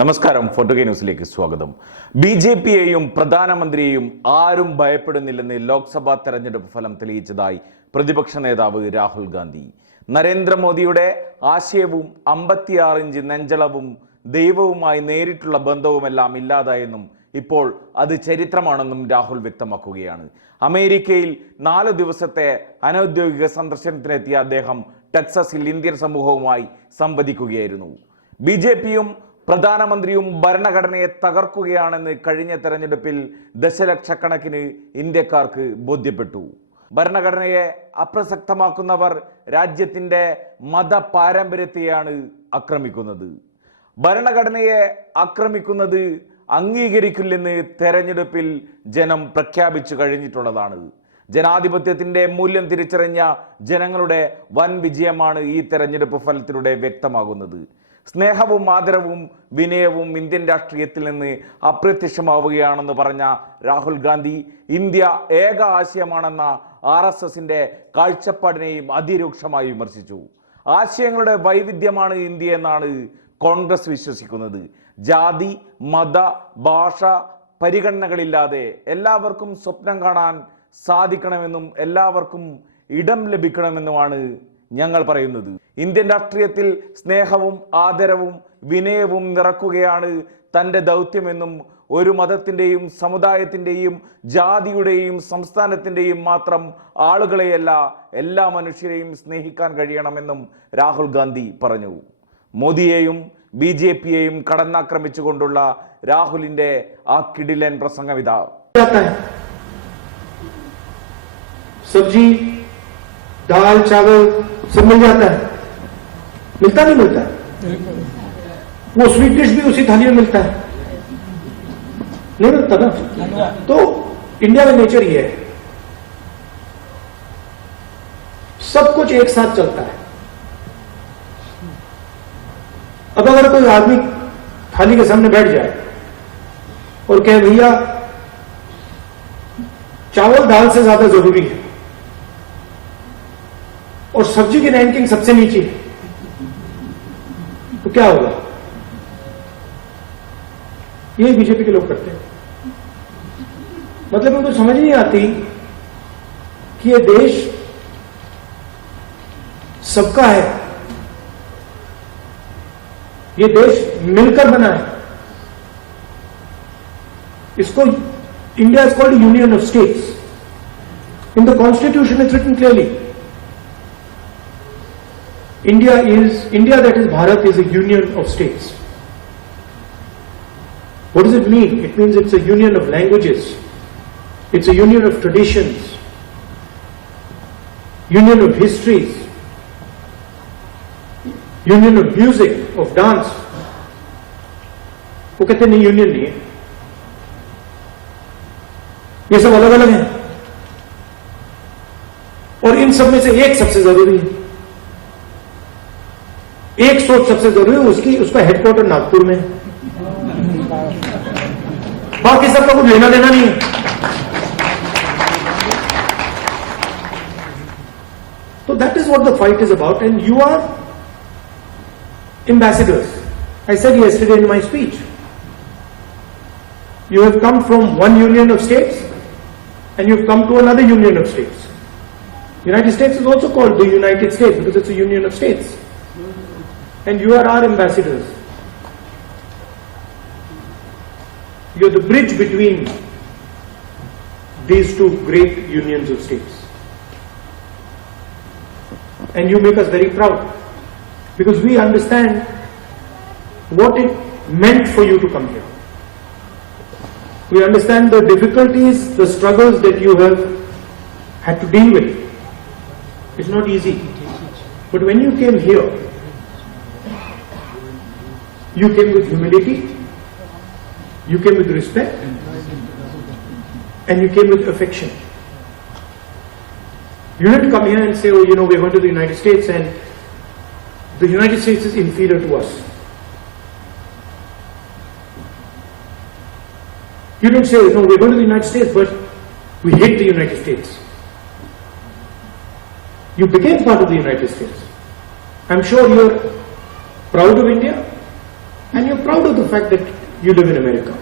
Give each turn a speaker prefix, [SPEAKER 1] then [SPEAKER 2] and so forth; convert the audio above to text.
[SPEAKER 1] നമസ്കാരം ഫോട്ടോകെ ന്യൂസിലേക്ക് സ്വാഗതം. ബി ജെ പിയെയും പ്രധാനമന്ത്രിയെയും ആരും ഭയപ്പെടുന്നില്ലെന്ന് ലോക്സഭാ തെരഞ്ഞെടുപ്പ് ഫലം തെളിയിച്ചതായി പ്രതിപക്ഷ നേതാവ് രാഹുൽ ഗാന്ധി. നരേന്ദ്രമോദിയുടെ ആശയവും അമ്പത്തിയാറ് ഇഞ്ച് നെഞ്ചളവും ദൈവവുമായി നേരിട്ടുള്ള ബന്ധവുമെല്ലാം ഇല്ലാതായെന്നും ഇപ്പോൾ അത് ചരിത്രമാണെന്നും രാഹുൽ വ്യക്തമാക്കുകയാണ്. അമേരിക്കയിൽ നാല് ദിവസത്തെ അനൌദ്യോഗിക സന്ദർശനത്തിനെത്തിയ അദ്ദേഹം ടെക്സസിൽ ഇന്ത്യൻ സമൂഹവുമായി സംവദിക്കുകയായിരുന്നു. ബി ജെ പിയും പ്രധാനമന്ത്രിയും ഭരണഘടനയെ തകർക്കുകയാണെന്ന് കഴിഞ്ഞ തെരഞ്ഞെടുപ്പിൽ ദശലക്ഷക്കണക്കിന് ഇന്ത്യക്കാർക്ക് ബോധ്യപ്പെട്ടു. ഭരണഘടനയെ അപ്രസക്തമാക്കുന്നവർ രാജ്യത്തിന്റെ മത പാരമ്പര്യത്തെയാണ് ആക്രമിക്കുന്നത്. ഭരണഘടനയെ ആക്രമിക്കുന്നത് അംഗീകരിക്കില്ലെന്ന് തെരഞ്ഞെടുപ്പിൽ ജനം പ്രഖ്യാപിച്ചു കഴിഞ്ഞിട്ടുള്ളതാണ്. ജനാധിപത്യത്തിന്റെ മൂല്യം തിരിച്ചറിഞ്ഞ ജനങ്ങളുടെ വൻ വിജയമാണ് ഈ തെരഞ്ഞെടുപ്പ് ഫലത്തിലൂടെ വ്യക്തമാകുന്നത്. സ്നേഹവും ആദരവും വിനയവും ഇന്ത്യൻ രാഷ്ട്രീയത്തിൽ നിന്ന് അപ്രത്യക്ഷമാവുകയാണെന്ന് പറഞ്ഞ രാഹുൽ ഗാന്ധി ഇന്ത്യ ഏക ആശയമാണെന്ന ആർ എസ് എസിന്റെ കാഴ്ചപ്പാടിനെയും അതിരൂക്ഷമായി വിമർശിച്ചു. ആശയങ്ങളുടെ വൈവിധ്യമാണ് ഇന്ത്യ എന്നാണ് കോൺഗ്രസ് വിശ്വസിക്കുന്നത്. ജാതി മത ഭാഷ പരിഗണനകളില്ലാതെ എല്ലാവർക്കും സ്വപ്നം കാണാൻ സാധിക്കണമെന്നും എല്ലാവർക്കും ഇടം ലഭിക്കണമെന്നുമാണ് ഞങ്ങൾ പറയുന്നത്. ഇന്ത്യൻ രാഷ്ട്രീയത്തിൽ സ്നേഹവും ആദരവും വിനയവും നിറക്കുകയാണ് തന്റെ ദൗത്യമെന്നും ഒരു മതത്തിന്റെയും സമുദായത്തിന്റെയും ജാതിയുടെയും സംസ്ഥാനത്തിന്റെയും മാത്രം ആളുകളെയല്ല എല്ലാ മനുഷ്യരെയും സ്നേഹിക്കാൻ കഴിയണമെന്നും രാഹുൽ ഗാന്ധി പറഞ്ഞു. മോദിയെയും ബി ജെ പിയെയും കടന്നാക്രമിച്ചുകൊണ്ടുള്ള രാഹുലിന്റെ ആ കിടിലൻ
[SPEAKER 2] പ്രസംഗം दाल, चावल सब मिल जाता है। मिलता नहीं मिलता? वो स्वीट डिश भी उसी थाली में मिलता है। नहीं मिलता ना? तो इंडिया में नेचर ये है। सब कुछ एक साथ चलता है। अब अगर कोई आदमी थाली के सामने बैठ जाए और कहे, भैया, चावल दाल से ज़्यादा ज़रूरी है। और सब्ज़ी की रैंकिंग सबसे नीचे। है तो क्या होगा? ये बीजेपी के लोग करते हैं। मतलब उनको समझ नहीं आती कि ये देश सबका है। ये देश मिलकर बना है। इसको is called a union of states. In the constitution, it's written clearly. India is, India that is Bharat is a union of states. What does it mean? It means it's a union of languages. It's a union of traditions. Union of histories. Union of music, of dance. वो कहते नहीं union नहीं है ये सब अलग अलग हैं और इन सब में से एक सबसे जरूरी है एक सोच सबसे ज़रूरी उसकी, उसका हेडक्वार्टर नागपुर में है। बाकी सबका कुछ लेना देना नहीं है। तो that is what the fight is about and you are ambassadors I said yesterday in my speech you have come from one union of states and you have come to another union of states United States is also called the United States because it's union of states And you are our ambassadors. You're the bridge between these two great unions of states. And you make us very proud because we understand what it meant for you to come here. We understand the difficulties, the struggles that you have had to deal with. It's not easy. But when you came here, you came with humility, you came with respect, and you came with affection. You didn't come here and say, oh, you know, we're going to the United States and the United States is inferior to us. You don't say, no, we're going to the United States, but we hate the United States. You became part of the United States. I'm sure you're proud of India and you're proud of the fact that you live in America.